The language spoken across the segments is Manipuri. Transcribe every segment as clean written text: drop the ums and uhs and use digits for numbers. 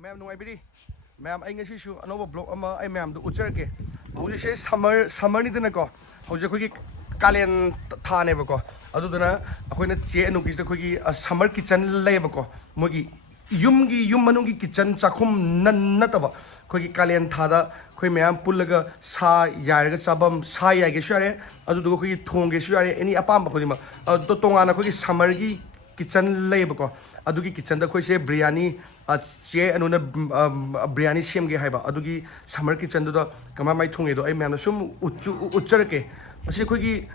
Ma'am nuwaibiri. Ma'am ay ngasi shu anoba block ama ay ma'am do ucharke. Hauji se summer ni dana ko. Hauji khoi ki kalen tha ne ba ko. Adu dana akhoi na che anu ki khoi ki summer kitchen lay ba ko. Mogi yum manung ki kitchen chakhum nan nataba. Khoi ki kalen tha da khoi ma'am pullaga sa yairaga chabam sa ya ge share. Adu do khoi ki thong ge share any apam ba khoi ma. Do tongana khoi ki summer gi kitchen lay ba ko. Adugi kitchen da khoi se biryani che anuna biryani sem ge haiba adugi summer kitchen do kama mai thunge do ai mena sum uchar ke asi khoi gi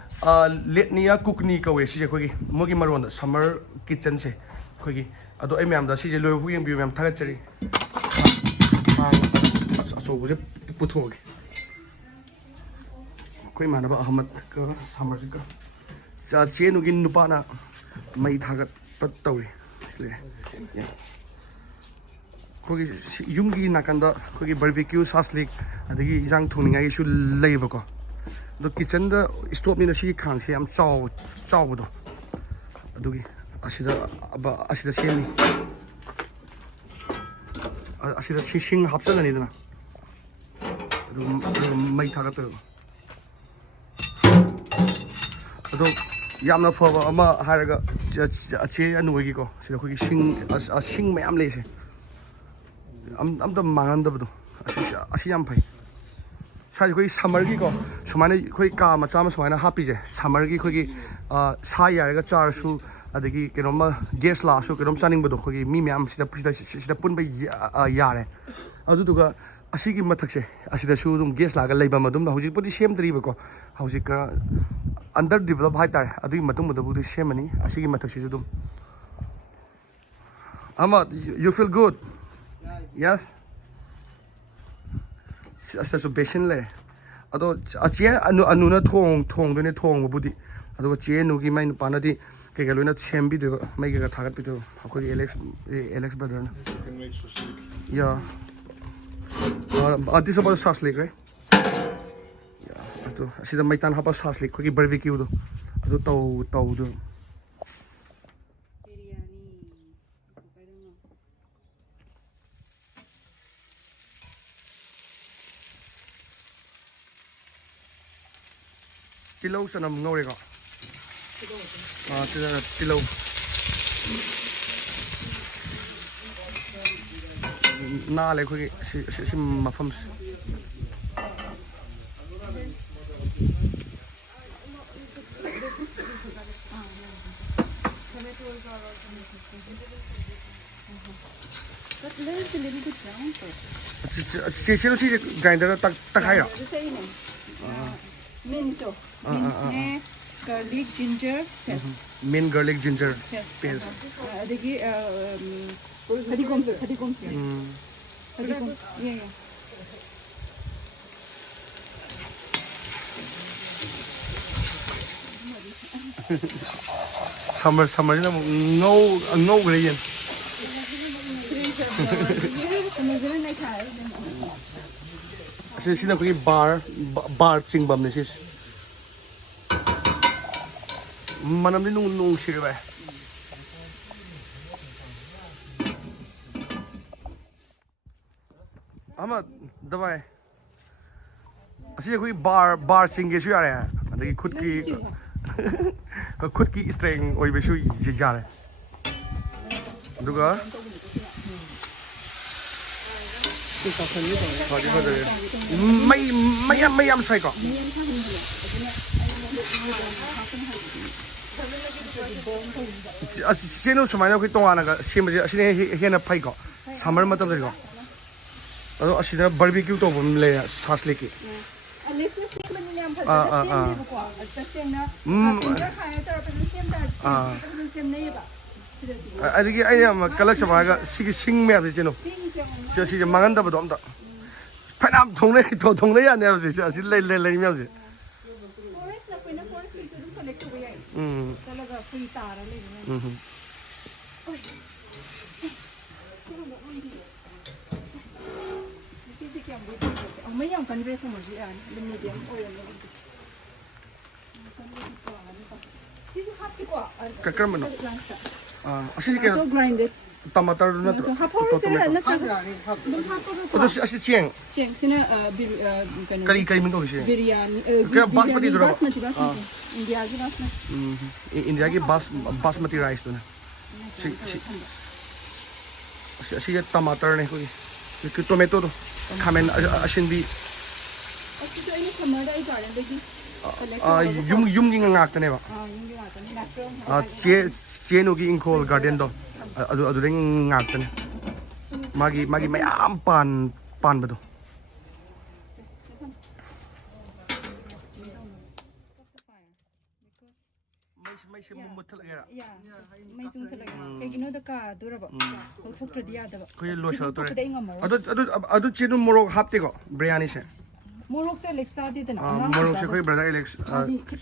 let niya cook ni ka we si khoi gi mogi maron summer kitchen se khoi gi ado ai mem da si je loi hu yeng bi mem thagat chari so bu je putho ge khoi mana ba ahmad ka summer ka cha che nu gi nupa na mai thagat pat tawi 거기 융기 나간다 거기 바베큐 사슬릭 아들이 이장 통링하게 슈 레이버거 너 키친다 스토브니나 시 칸시 암 짜오도 아두기 아시다 셈니 아시다 싱 합선아니잖아 너 마이 타가도 너 ꯌꯥꯝꯅ ꯐꯕ ꯑꯃ ꯍꯥꯏꯔꯒ ꯆꯦ ꯑꯅꯨꯒꯤꯀꯣ ꯁꯤꯗ ꯑꯩꯈꯣꯏꯒꯤ ꯁꯤꯡ ꯃꯌꯥꯝ ꯂꯩꯁꯦ ꯑꯝꯇ ꯃꯥꯡꯍꯟꯗꯕꯗꯣ ꯑꯁꯤ ꯌꯥꯝ ꯐꯩ ꯁꯥꯏꯁꯦ ꯑꯩꯈꯣꯏꯒꯤ ꯁꯝꯃꯔꯒꯤꯀꯣ ꯁꯨꯃꯥꯏꯅ ꯑꯩꯈꯣꯏ ꯀꯥ ꯃꯆꯥ ꯑꯃ ꯁꯨꯃꯥꯏꯅ ꯍꯥꯞꯄꯤꯁꯦ ꯁꯝꯃꯔꯒꯤ ꯑꯩꯈꯣꯏꯒꯤ ꯁꯥ ꯌꯥꯏꯔꯒ ꯆꯥꯔꯁꯨ ꯑꯗꯒꯤ ꯀꯩꯅꯣꯝꯃ ꯒꯦꯁ ꯂꯥꯛꯑꯁꯨ ꯀꯩꯅꯣꯝ ꯆꯥꯅꯤꯡꯕꯗꯣ ꯑꯩꯈꯣꯏꯒꯤ ꯃꯤ ꯃꯌꯥꯝ ꯁꯤꯗ ꯄꯨꯟꯕ ꯌꯥꯔꯦ ꯑꯗꯨꯗꯨꯒ ꯑꯁꯤꯒꯤ ꯃꯊꯛꯁꯦ ꯑꯁꯤꯗꯁꯨ ꯑꯗꯨꯝ ꯒꯦꯁ ꯂꯥꯛꯑꯒ ꯂꯩꯕ ꯃꯇꯨꯡꯗ ꯍꯧꯖꯤꯛꯄꯨꯗꯤ ꯁꯦꯝꯗ꯭ꯔꯤꯕꯀꯣ ꯍꯧꯖꯤꯛ under develop ꯍꯥꯏꯇꯥꯔꯦ ꯑꯗꯨꯒꯤ ꯃꯇꯨꯡꯗꯕꯨꯗꯤ ꯁꯦꯝꯃꯅꯤ ꯑꯁꯤꯒꯤ ꯃꯊꯛꯁꯤꯁꯨ ꯑꯗꯨꯝ Ahmad, you feel good? Yes? ꯑꯁꯤꯗꯁꯨ ꯕꯦꯁꯤꯟ ꯂꯩ ꯑꯗꯣ ꯆꯦ ꯑꯅꯨꯅ ꯊꯣꯡꯗꯣꯏꯅꯦ ꯊꯣꯡꯕꯕꯨꯗꯤ ꯑꯗꯨꯒ ꯆꯦ ꯑꯅꯨꯒꯤ ꯃꯥꯏ ꯅꯨꯄꯥꯅꯗꯤ ꯀꯩꯀꯩ ꯂꯣꯏꯅ ꯁꯦꯝꯕꯤꯗꯣꯏꯕ ꯃꯩ ꯀꯩꯀꯥ ꯊꯥꯒꯠꯄꯤꯗꯣꯏꯕ ꯑꯩꯈꯣꯏꯒꯤ ꯑꯦꯂꯦꯛꯁ ꯕ꯭ꯔꯗꯔꯅ Yeah. This is about saslik, right? Yeah. Asida maitan hapa saslik, kogi barbecue do. Ado tau do. Tilaw sa nam ngore ko. Tilaw. Na le kogi si mafams. But there's a little bit brown first. Si grinder tak hai ra. Mint, garlic, ginger, Mint, garlic, ginger paste. Yeah. Summer na ngau gre yan. Sina ko bar chingbam ne sis. Manam din nung sirba. Ahmad давай. Asi ko bar chinge su yare. Adagi khud ki strength oi be su jare. Duga Mayam sai ko. Cheno sumaina ko tongana ga semje asine hena phai ko. Summer matam ko. Ado asida barbecue to bum le saslik ki. Adigi ai am kalak sabaga sigi sing me ade cheno. Si mangan da bodom da. Phanam thongle ya ne si asi le me ade. Forest na pina forest is dum collect ko yai. Talaga free tara le. May yang kan resa mo diyan, medium oil mo. Sisi hapsi ko. Kakram no. Asi ke grind it. tomato na to. 하포르스는 하지 아니 하. Ito si Chieng. sina Kari mo to siya. biryani Kaya basmati doon ako. basmati India ki basmati India ki basmati rice doon. Si tomato na ko. Ki tomato to. Kamen asin bi. Kasi ini summer ay garden lagi Yung ngak ta ne ba. yung ginagawa ni natural Cheno gi Engkhol garden do. Adu ring ngak ta ne. Magi mayam pan ba to. May siya mumut talaga. may sung talaga kay ginoda ka dura ba thoktra diya da ba Kuya lo siya to. kada inga mo Adu cheno morok hapte ko. Biryani siya. morok sa like sa dito na Morok siya kuya brother Alex.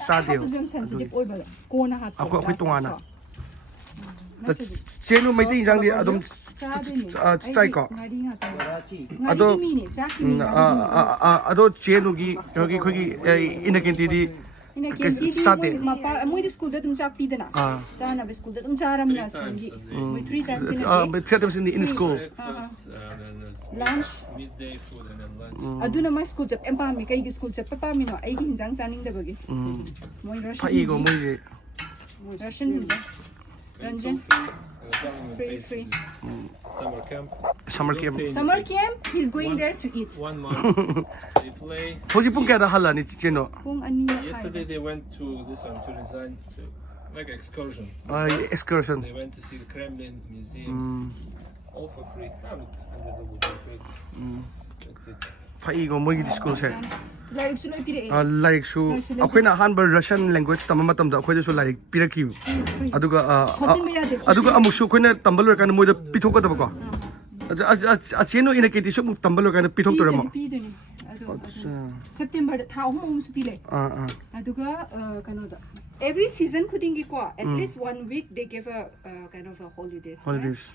Sa dio. sensitive oil ba ko na hap Ako tungana. Cheno may tin jang di adum chai ko. ado Ado cheno gi khoi inakenti di ina kenti di mapa moi di school da tum chak pi dana sana be school da tum charam na singi moi 3 times in a day but 3 times in school. lunch Midday food and then lunch. aduna my school chap empa mi kai di school chap papa mi no ai hinjang saning da bagi moi Pa igo mo Russian hinjang It's Ranjan all free. The government free pays for free this summer camp. summer camp. Pay summer nothing. camp he's going there to eat 1 month. They play. Hoji pung kaya da hala ni cheno. kung ani na Yesterday they went to this one to resign to like excursion. Excursion. They went to see the Kremlin museums, all for free. $100 are good. That's it. Pa igo mo gi school se. like suloy pire Like su akoina hanba Russian language tama matam da akoida su like piraki. Aduga aduga amusu koina tambal kan mo da pithok da ko. Cheno inaketi su tambal kan pithok to ramo. September da tha hum suti le aduga kano da every season khudingi ko at least 1 week they give a kind of a holidays Holidays.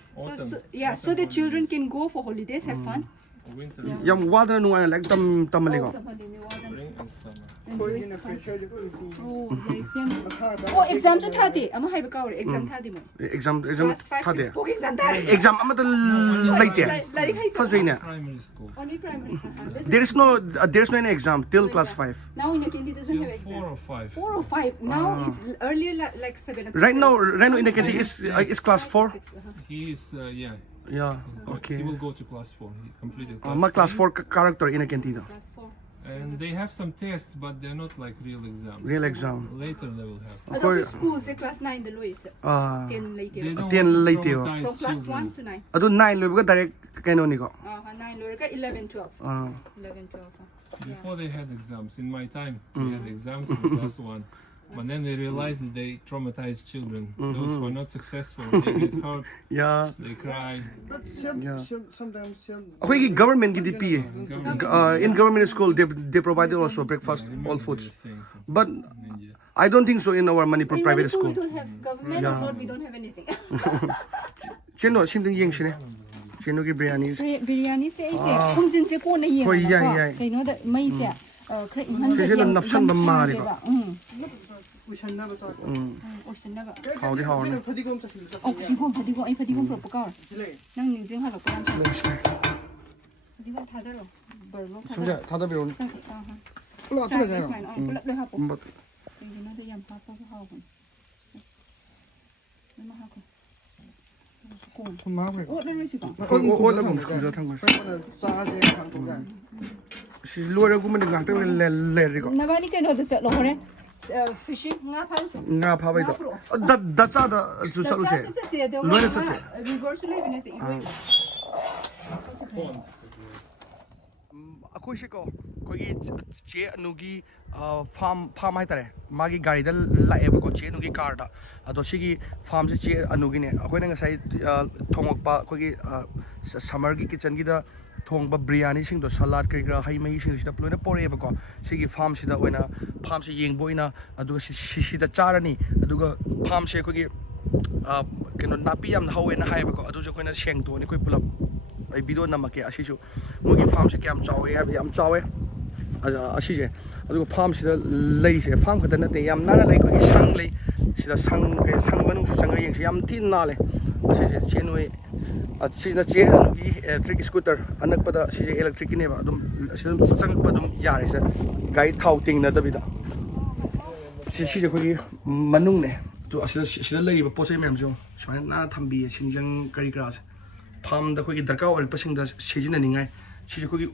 so the children can go for holidays have fun Winter, Yam wada nu like tamali ko. spring, and summer. 거기 있는 프레셔 좀 비. oh exam chu thadi ama haiba kaure exam thadi mo Exam class 5 thade. 6 ko exam thadi Exam amata laite. lari khai For China. Primary school. only primary There's no any exam till class 5. now in Kendi doesn't Till have 4 exam or 5. 4 or 5 now it's earlier like 7 Right now in Kendi is class 4. He is, yeah. Yeah. He Okay. will go to class 4. He completed class Ma class 3. 4 character in Kendi do. class 4 And they have some tests, but they're not like real exams. Real exam. Later they will have. Although the school say class 9 the lowest 10 They later don't Then want to later. traumatize from class children. 1 to 9 Adu 9 loy ba direct kaino ni ko. 9 lower ka 11 12 11 12 Before they had exams. In my time, we had exams in class 1. But then they realized that they traumatize children. Those who are not successful, they get hurt, Yeah. they cry. But sometimes Akoy gi government gi DP. In government school they provide also breakfast all foods. But I don't think so in our Manipur in private Manipur, school. we don't have government abroad we don't have anything Cheno sinding yeng shine. Cheno gi biryani. biryani se ai se humjin se ko na yeng Hoi, yeah, yeah. kai no da mai se khre inhan Kaya sila napsan ba mari ko? 우셨나 봐서. ocean na ba Howdy how. 파디곰 짝이 있어. padigom ai padigom pro pa ka 실례. nang ning jing halok pa padigom tha da ro barlo tha Sunja thada bi ron. 올라 cha 들어가요. is mine pulap le ha po But you know the yam ha po ha ko ma ha ko 손마음을. oh na risi ko o la bum skuja thang mas. 그러면 싸게 한국자. Si luar aku mendeng ngak tang le ri ko. na ba ni kai no da sa lo hore fishing nga pha so Nga pa bai do. Da cha da su sa lu se. Luar sa che. reverse le bine se ibo Pond. Ako shi ko kogi che anugi farm hai tare magi gari da lae ba ko che anugi car da ado sigi farm se che anugi ne akoi na ngasai thongok pa kogi summer gi kitchen gi da thong ba biryani sing do salad kri gra hai mai sing sida ploina pore ba ko sigi farm sida oina farm se yeng boina aduga si da charani aduga farm se kogi keno napi yam hawe na hai ba ko adu jo koina sheng do ni koi pulap ai video namake asisu mogi farm se kyam chawe yam chawe asije aduga farm sida lei se farm khata na te yam nana lei ko sang lei sida sang manung su sang yeng se yam tin na le asije chenoi ꯑꯁꯤꯅ ꯆꯦ ꯑꯗꯨꯒꯤ ꯏꯂꯦꯛꯇ꯭ꯔꯤꯛ ꯁ꯭ꯀꯨꯇꯔ ꯑꯅꯛꯄꯗ ꯁꯤꯁꯦ ꯏꯂꯦꯛꯇ꯭ꯔꯤꯛꯀꯤꯅꯦꯕ ꯑꯗꯨꯝ ꯁꯤꯗ ꯑꯗꯨꯝ ꯆꯪꯉꯛꯄ ꯑꯗꯨꯝ ꯌꯥꯔꯦ ꯁꯤꯗ ꯒꯥꯔꯤ ꯊꯥꯎ ꯇꯤꯡꯅꯗꯕꯤꯗ ꯁꯤꯁꯦ ꯑꯩꯈꯣꯏꯒꯤ ꯃꯅꯨꯡꯅꯦ ꯑꯗꯣ ꯁꯤꯗ ꯂꯩꯔꯤꯕ ꯄꯣꯠ ꯆꯩ ꯃꯌꯥꯝꯁꯦ ꯁꯨꯃꯥꯏꯅ ꯅꯥꯟꯅ ꯊꯝꯕꯤꯌꯦ ꯁꯤꯡꯖꯪ ꯀꯔꯤ ꯀꯔꯥꯁꯦ ꯐꯥꯔꯝꯗ ꯑꯩꯈꯣꯏꯒꯤ ꯗꯔꯀꯥꯔ ꯑꯣꯏꯔꯛꯄꯁꯤꯡꯗ ꯁꯤꯖꯤꯟꯅꯅꯤꯡꯉꯥꯏ ꯁꯤꯁꯦ ꯑꯩꯈꯣꯏꯒꯤ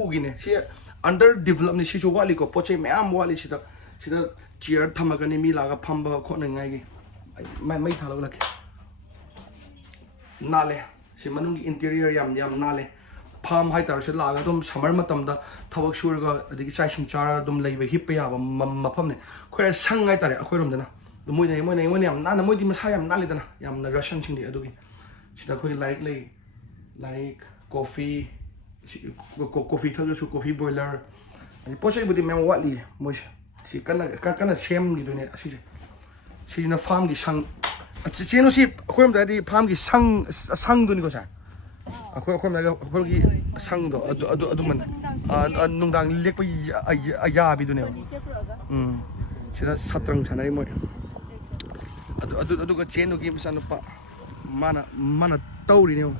ꯎꯒꯤꯅꯦ ꯁꯤ ꯑꯟꯗꯔ ꯗꯤꯕꯂꯞꯅꯤ ꯁꯤꯁꯨ ꯋꯥꯠꯂꯤꯀꯣ ꯄꯣꯠ ꯆꯩ ꯃꯌꯥꯝ ꯋꯥꯠꯂꯤ ꯁꯤꯗ ꯆꯤꯌꯔ ꯊꯝꯃꯒꯅꯤ ꯃꯤ ꯂꯥꯛꯑꯒ ꯐꯝꯕ ꯈꯣꯠꯅꯉꯥꯏꯒꯤ ꯃꯩ ꯊꯥꯜꯂꯛꯂꯛꯀꯦ ꯅꯥꯜꯂꯦ ꯁꯤ ꯃꯅꯨꯡꯒꯤ ꯏꯟꯇꯤꯔꯤꯌꯔ ꯌꯥꯝ ꯅꯥꯜꯂꯦ ꯐꯥꯔꯝ ꯍꯥꯏꯇꯥꯔꯁꯨ ꯂꯥꯛꯑꯒ ꯑꯗꯨꯝ ꯁꯝꯃꯔ ꯃꯇꯝꯗ ꯊꯕꯛ ꯁꯨꯔꯒ ꯑꯗꯒꯤ ꯆꯥꯛ ꯏꯁꯤꯡ ꯆꯥꯔꯒ ꯑꯗꯨꯝ ꯂꯩꯕ ꯍꯤꯞꯄ ꯌꯥꯕ ꯃꯐꯝꯅꯦ ꯑꯩꯈꯣꯏꯅ ꯁꯪ ꯍꯥꯏꯇꯥꯔꯦ ꯑꯩꯈꯣꯏꯔꯣꯝꯗꯅ ꯃꯣꯏꯅ ꯌꯥꯝ ꯅꯥꯟꯅ ꯃꯣꯏꯗꯤ ꯃꯁꯥ ꯌꯥꯝ ꯅꯥꯜꯂꯤꯗꯅ ꯌꯥꯝꯅ ꯔꯁꯟꯁꯤꯡꯗꯤ ꯑꯗꯨꯒꯤ ꯁꯤꯗ ꯑꯩꯈꯣꯏꯒꯤ ꯂꯥꯏꯔꯤꯛ ꯀꯣꯐꯤ ꯀꯣꯐꯤ ꯊꯛꯂꯁꯨ ꯀꯣꯐꯤ ꯕꯣꯏꯂꯔ ꯑꯗꯩ ꯄꯣꯠ ꯆꯩꯕꯨꯗꯤ ꯃꯌꯥꯝ ꯋꯥꯠꯂꯤꯌꯦ ꯃꯣꯏꯁꯦ ꯁꯤ ꯀꯟꯅ ꯁꯦꯝꯈꯤꯗꯣꯏꯅꯦ ꯑꯁꯤꯁꯦ ꯁꯤꯁꯤꯅ ꯐꯥꯔꯝꯒꯤ ꯁꯪ ꯆꯦꯅꯣ ꯁꯤ ꯑꯩꯈꯣꯏꯔꯣꯝꯗꯗꯤ ꯐꯥꯔꯝꯒꯤ ꯁꯪꯗꯨꯅꯤꯀꯣ ꯁꯥꯔ ꯑꯩꯈꯣꯏꯔꯣꯝꯗ ꯑꯩꯈꯣꯏꯒꯤ ꯁꯪꯗꯣ ꯑꯗꯨꯃꯅ ꯅꯨꯡꯗꯥꯡ ꯂꯦꯛꯄ ꯌꯥꯕꯤꯗꯨꯅꯦꯕ ꯁꯤꯗ ꯁꯠꯇ꯭ꯔꯪ ꯁꯥꯟꯅꯔꯤ ꯃꯣꯏ ꯑꯗꯨꯒ ꯆꯦꯅꯨꯒꯤ ꯃꯆꯥꯅꯨꯄꯥ ꯃꯥꯅ ꯇꯧꯔꯤꯅꯦꯕ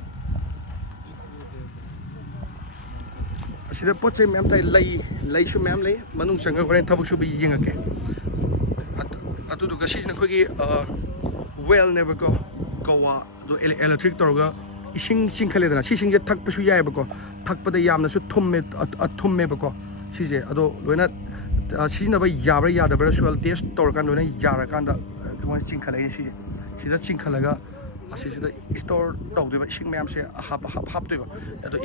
ꯑꯁꯤꯗ ꯄꯣꯠ ꯆꯩ ꯃꯌꯥꯝ ꯇꯥꯏ ꯂꯩꯁꯨ ꯃꯌꯥꯝ ꯂꯩ ꯃꯅꯨꯡ ꯆꯪꯉꯒ ꯍꯣꯔꯦꯟ ꯊꯕꯛ ꯁꯨꯕ ꯌꯦꯡꯉꯛꯀꯦ ꯑꯗꯨꯗꯨꯒ ꯁꯤꯁꯤꯅ ꯑꯩꯈꯣꯏꯒꯤ ꯋꯦꯜꯅꯦꯕꯀꯣ ꯀꯧꯋꯥ ꯑꯗꯣ ꯑꯦꯂꯦꯛꯇ꯭ꯔꯤꯛ ꯇꯧꯔꯒ ꯏꯁꯤꯡ ꯆꯤꯡꯈꯠꯂꯦꯗꯅ ꯁꯤꯁꯤꯡꯁꯦ ꯊꯛꯄꯁꯨ ꯌꯥꯏꯑꯕꯀꯣ ꯊꯛꯄꯗ ꯌꯥꯝꯅꯁꯨ ꯊꯨꯝꯃꯦꯕꯀꯣ ꯁꯤꯁꯦ ꯑꯗꯣ ꯂꯣꯏꯅ ꯁꯤꯖꯤꯟꯅꯕ ꯌꯥꯕ꯭ꯔꯥ ꯌꯥꯗꯕ꯭ꯔꯥ ꯁꯣꯏꯜ ꯇꯦꯁ ꯇꯧꯔꯀꯥꯟꯗ ꯂꯣꯏꯅ ꯌꯥꯔꯀꯥꯟꯗ ꯀꯃꯥꯏꯅ ꯆꯤꯡꯈꯠꯂꯛꯏ ꯁꯤꯁꯦ ꯁꯤꯗ ꯆꯤꯡꯈꯠꯂꯒ ꯑꯁꯤꯁꯤꯗ ꯏꯁꯇꯣꯔ ꯇꯧꯗꯣꯏꯕ ꯏꯁꯤꯡ ꯃꯌꯥꯝꯁꯦ ꯍꯥꯞꯇꯣꯏꯕ ꯑꯗꯣ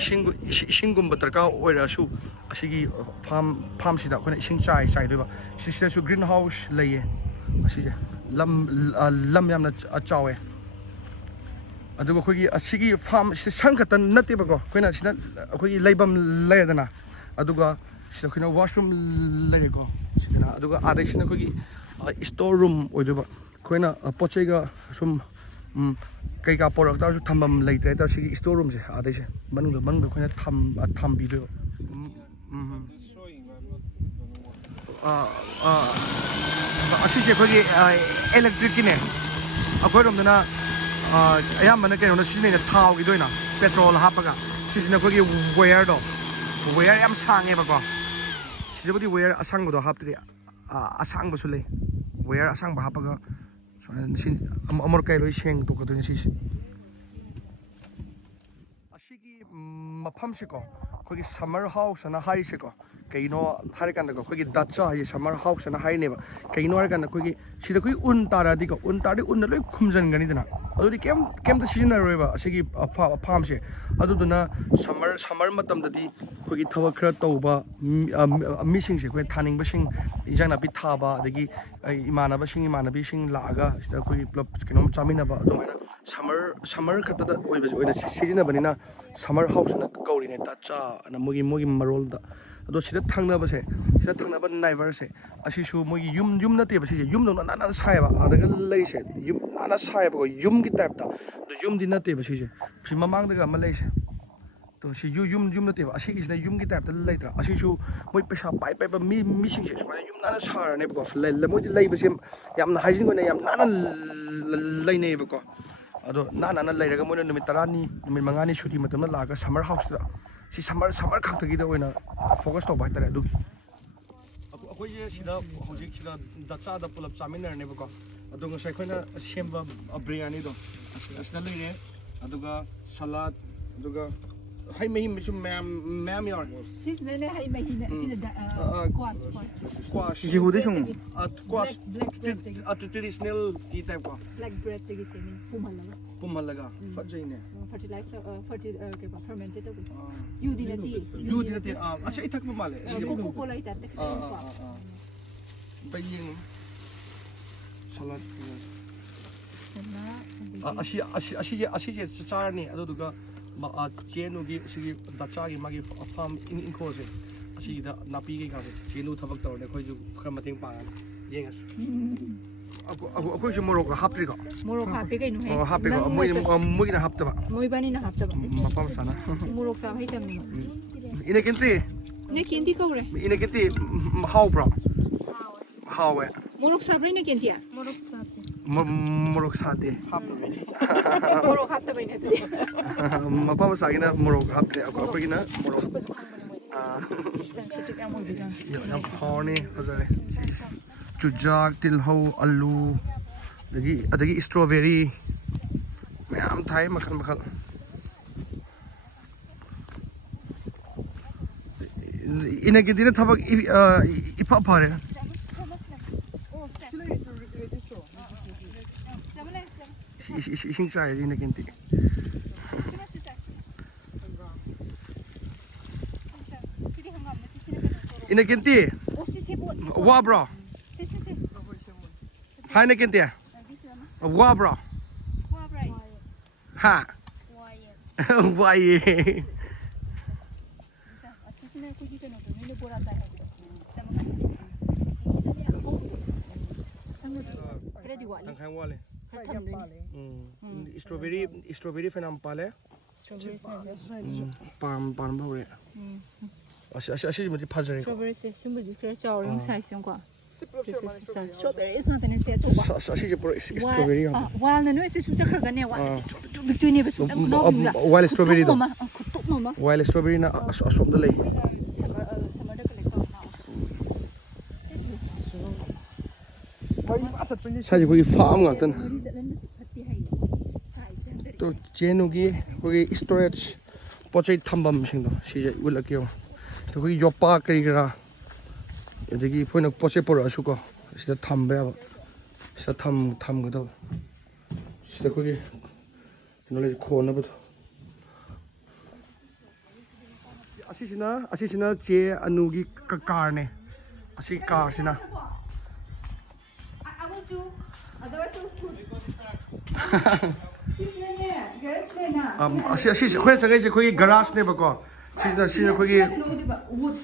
ꯏꯁꯤꯡꯒꯨꯝꯕ ꯗꯔꯀꯥꯔ ꯑꯣꯏꯔꯁꯨ ꯑꯁꯤꯒꯤ ꯐꯥꯔꯝꯁꯤꯗ ꯑꯩꯈꯣꯏꯅ ꯏꯁꯤꯡ ꯆꯥꯏꯗꯣꯏꯕ ꯁꯤꯗꯁꯨ ꯒ꯭ꯔꯤꯟ ꯍꯥꯎꯁ ꯂꯩꯌꯦ ꯑꯁꯤꯁꯦ ꯂꯝ ꯌꯥꯝꯅ ꯆꯥꯎꯋꯦ ꯑꯗꯨꯒ ꯑꯩꯈꯣꯏꯒꯤ ꯑꯁꯤꯒꯤ ꯐꯥꯔꯝ ꯁꯤꯗ ꯁꯪ ꯈꯛꯇ ꯅꯠꯇꯦꯕꯀꯣ ꯑꯩꯈꯣꯏꯅ ꯁꯤꯗ ꯑꯩꯈꯣꯏꯒꯤ ꯂꯩꯐꯝ ꯂꯩꯔꯦꯗꯅ ꯑꯗꯨꯒ ꯁꯤꯗ ꯑꯩꯈꯣꯏꯅ ꯋꯥꯁꯔꯨꯝ ꯂꯩꯔꯦꯀꯣ ꯁꯤꯗꯅ ꯑꯗꯨꯒ ꯑꯥꯗꯩꯁꯤꯅ ꯑꯩꯈꯣꯏꯒꯤ ꯏꯁꯇꯣꯔ ꯔꯨꯝ ꯑꯣꯏꯗꯣꯏꯕ ꯑꯩꯈꯣꯏꯅ ꯄꯣꯠ ꯆꯩꯒ ꯁꯨꯝ ꯀꯩꯀꯥ ꯄꯣꯔꯛꯇꯥꯔꯁꯨ ꯊꯝꯐꯝ ꯂꯩꯇ꯭ꯔꯦ ꯍꯥꯏꯇꯥꯔꯦ ꯁꯤꯒꯤ ꯏꯁꯇꯣꯔ ꯔꯨꯝꯁꯦ ꯑꯥꯗꯩꯁꯦ ꯃꯅꯨꯡꯗ ꯑꯩꯈꯣꯏꯅ ꯊꯝꯕꯤꯗꯣꯏꯕ ꯑꯁꯤꯁꯦ ꯑꯩꯈꯣꯏꯒꯤ ꯑꯦꯂꯦꯛꯇ꯭ꯔꯤꯛꯀꯤꯅꯦ ꯑꯩꯈꯣꯏꯔꯣꯝꯗꯅ ꯑꯌꯥꯝꯕꯅ ꯀꯩꯅꯣꯅ ꯁꯤꯖꯤꯟꯅꯩꯅ ꯊꯥꯎꯒꯤꯗꯣꯏꯅ ꯄꯦꯇ꯭ꯔꯣꯜ ꯍꯥꯞꯄꯒ ꯁꯤꯁꯤꯅ ꯑꯩꯈꯣꯏꯒꯤ ꯋꯦꯌꯔ ꯌꯥꯝ ꯁꯥꯡꯉꯦꯕꯀꯣ ꯁꯤꯗꯕꯨꯗꯤ ꯋꯦꯌꯔ ꯑꯁꯥꯡꯕꯗꯣ ꯍꯥꯞꯇ꯭ꯔꯤ ꯑꯁꯥꯡꯕꯁꯨ ꯂꯩ ꯋꯦꯌꯔ ꯑꯁꯥꯡꯕ ꯍꯥꯞꯄꯒ ꯁꯨꯃꯥꯏꯅ ꯑꯃꯣꯠ ꯑꯀꯥꯏ ꯂꯣꯏ ꯁꯦꯡꯗꯣꯛꯀꯗꯣꯏꯅꯤ ꯁꯤꯁꯦ ꯑꯁꯤꯒꯤ ꯃꯐꯝꯁꯦꯀꯣ ꯑꯩꯈꯣꯏꯒꯤ ꯁꯝꯃꯔ ꯍꯥꯎꯁ ꯑꯅ ꯍꯥꯏꯔꯤꯁꯦꯀꯣ ꯀꯩꯅꯣ ꯍꯥꯏꯔꯀꯥꯟꯗꯀꯣ ꯑꯩꯈꯣꯏꯒꯤ ꯗꯠꯆꯥ ꯍꯥꯏꯁꯦ ꯁꯝꯃꯔ ꯍꯥꯎꯁ ꯑꯅ ꯍꯥꯏꯅꯦꯕ ꯀꯩꯅꯣ ꯍꯥꯏꯔꯀꯥꯟꯗ ꯑꯩꯈꯣꯏꯒꯤ ꯁꯤꯗ ꯑꯩꯈꯣꯏ ꯎꯟ ꯇꯥꯔꯗꯤꯀꯣ ꯎꯟ ꯇꯥꯔꯗꯤ ꯎꯟꯅ ꯂꯣꯏ ꯈꯨꯝꯖꯤꯟꯒꯅꯤꯗꯅ ꯑꯗꯨꯗꯤ ꯀꯩꯝꯇ ꯁꯤꯖꯤꯟꯅꯔꯣꯏꯕ ꯑꯁꯤꯒꯤ ꯐꯥꯔꯝꯁꯦ ꯑꯗꯨꯗꯨꯅ ꯁꯝꯃꯔ ꯃꯇꯝꯗꯗꯤ ꯑꯩꯈꯣꯏꯒꯤ ꯊꯕꯛ ꯈꯔ ꯇꯧꯕ ꯃꯤꯁꯤꯡꯁꯦ ꯑꯩꯈꯣꯏ ꯊꯥꯅꯤꯡꯕꯁꯤꯡ ꯏꯟꯖꯥꯡ ꯅꯥꯄꯤ ꯊꯥꯕ ꯑꯗꯒꯤ ꯏꯃꯥꯟꯅꯕꯤꯁꯤꯡ ꯂꯥꯛꯑꯒ ꯁꯤꯗ ꯑꯩꯈꯣꯏꯒꯤ ꯄꯨꯂꯞ ꯀꯩꯅꯣꯝ ꯆꯥꯃꯤꯟꯅꯕ ꯑꯗꯨꯃꯥꯏꯅ ꯁꯝꯃꯔ ꯈꯛꯇꯗ ꯑꯣꯏꯅ ꯁꯤꯖꯤꯟꯅꯕꯅꯤ나 ꯁꯝꯃꯔ ꯍꯥꯎꯁꯅ ꯀꯧꯔꯤꯅꯦ ꯗꯠꯆꯥ ꯑꯅ ꯃꯣꯏꯒꯤ ꯃꯔꯣꯜꯗ ꯑꯗꯣ ꯁꯤꯗ ꯊꯪꯅꯕ ꯅꯥꯏꯕꯔꯁꯦ ꯑꯁꯤꯁꯨ ꯃꯣꯏꯒꯤ ꯌꯨꯝ ꯅꯠꯇꯦꯕ ꯁꯤꯁꯦ ꯌꯨꯝꯗꯧꯅ ꯅꯥꯟꯅ ꯁꯥꯏꯌꯦꯕ ꯑꯥꯗꯒ ꯂꯩꯔꯤꯁꯦ ꯌꯨꯝ ꯅꯥꯟꯅ ꯁꯥꯏꯌꯦꯕꯀꯣ ꯌꯨꯝꯒꯤ ꯇꯥꯏꯞꯇ ꯑꯗꯣ ꯌꯨꯝꯗꯤ ꯅꯠꯇꯦꯕ ꯁꯤꯁꯦ ꯁꯤ ꯃꯃꯥꯡꯗꯒ ꯑꯃ ꯂꯩꯔꯤꯁꯦ ꯇꯣ ꯁꯤ ꯌꯨꯝ ꯅꯠꯇꯦꯕ ꯑꯁꯤꯒꯤꯁꯤꯅ ꯌꯨꯝꯒꯤ ꯇꯥꯏꯞꯇ ꯂꯩꯇ꯭ꯔꯥ ꯑꯁꯤꯁꯨ ꯃꯣꯏ ꯄꯩꯁా ꯄꯥꯏꯕ ꯃꯤꯁꯤꯡꯁꯦ ꯁꯨꯃꯥꯏꯅ ꯌꯨꯝ ꯅꯥꯟꯅ ꯁꯥꯔꯅꯦꯕꯀꯣ ꯃꯣꯏꯗꯤ ꯂꯩꯕꯁꯦ ꯌꯥꯝꯅ ꯍꯥꯏꯖꯤꯟ ꯑꯣꯏꯅ ꯌꯥꯝ ꯅꯥꯟꯅ ꯂꯩꯅꯩꯌꯦꯕꯀꯣ ꯑꯗꯣ ꯅꯥꯟꯅ लैरगा मोइना नुमित 10 नुमित 5 सुटी मतमना लागा समर हाउस सी समर खक्तगीदा ओइना फोकस तौबा हाइतारे अदुगी अखोइजे सिदा हौजिक सिदा दचादा पुलप चामिनरनेबको अदो ngasai khoina semba biryani do asna leire aduga salad aduga hai mehi michu ma'am yor sis nene hai mehi ne sina squash Jihude chung squash traditional ki type ko black bread tegi seni pumalaga fajine fertilizer fermented to you dinati acha ithak ma male coco cola ita baying salad asije charni aduga chenu gi sigi dachagi magi farm Engkhol se asida napi ge ga chenu thabak tawne khoi ju khar mateng pa yengas akoy ju morok hapri ko morok hape kai no he hape ko moi na haptaba moi bani na haptaba mapam sana morok sa hai tam ine kenti ne kendi ko re ine kenti how bro how Morok sabray na kentia. Morok sate. Morok hapta bay na to. Mapa masagina morok hapte ako gina morok. Sensitive among bijan. Yam horny fazare. Chujak tilho alu adagi strawberry. Mayam thai makal. Ina gidina thabak ipa phare. Ising sai ina kinti. Ina kinti. Wa bro. Hai na kinti. Wa bro. Ha. Why? Tangkai wale. Strawberry fenam pale. Pan bhaure. Ashi mati phajare. Strawberry se simbuji kre chaw yung size yung kwa. Strawberry is not an estate. Ashi je pro strawberry. Wal na no is sum sakar gane wa. Between ne besu no. Wild strawberry do. Kutuk mama. Wild strawberry na asom da lei. Saji ko farm ngatan. To chenugi ko storage pochai thambam sing do si je ulakyo. To ko yopa kari gra. Edagi phone pochai por asu ko. Sida thambe ba. Sida tham ga do. Sida ko ki knowledge khona ba. Asisina che anugi car ne. Asi car sina. I will do. Otherwise, I'll put. Garage na. Asi khoi chagai je khoi garage ne ba ko. Sina khoi wood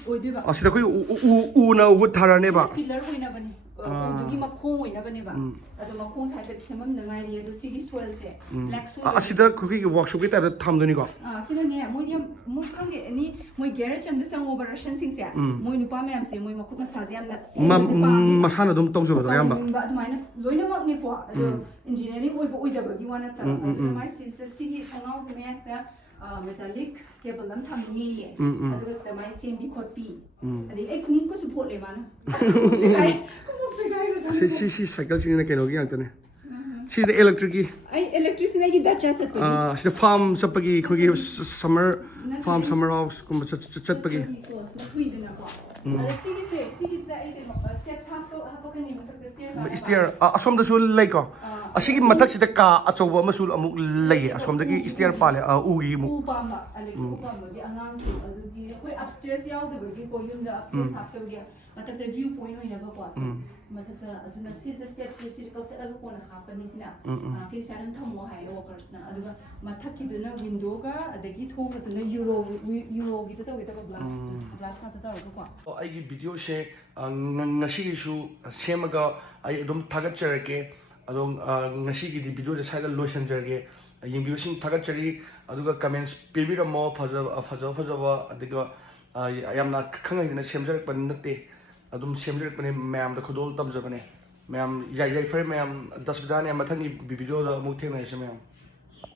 asida khoi u na wood thara ne ba. Pillar hoina bani. Udugi makhong hoina bani ba. Ado makhong sai bet semam dangai ri ado sigi soil se. Black soil. Asida khoi workshop ki type tham doni ko. Sina ne moi khang ge ani moi garage am da sang operation sing se. Moi nupa me am se moi makhut massage am na. Masana dum tong jo ba yamba. Adumaina loina mak ne ko ado engineering oi da ba gi wana ta. My sister sigi thonau se me sa metallic cable lam tham ni ye. Ado sta mai same bi khot pi. Adi ai khum ko support le man. Si cycle sini na keno gi angtane. Si the electric. Ai electricity gi dacha sat pa. Si the farm sapagi khoi summer farm summer house kum chat pagi. Stair asom da sul lei ko. Asigi mathak sida ka achoba masul amuk lei asom da gi stair pale ugi mu. Upama Alex upama gi angang su adugi koi upstairs yaw da gi ko yum da upstairs hafta gi matak da view point hoina ba ko matak da aduna sis the steps si ko ta ga ko na happen ni sina ke sharan thamo hai workers na aduga matak ki duna window ga adagi thong ga duna euro gi to ga glass na ta ko ai gi video she ngasi su semaga ai dum thagat charake adong ngasi gi video de side lotion jarge yingbiusing thagat chari aduga comments pebiramo faja adiga yamna khangai na semjar pan natte adum semjar pane ma'am da khodol tamjabane ma'am yai fer ma'am 10 bidane mathangi video da muk thena ise ma'am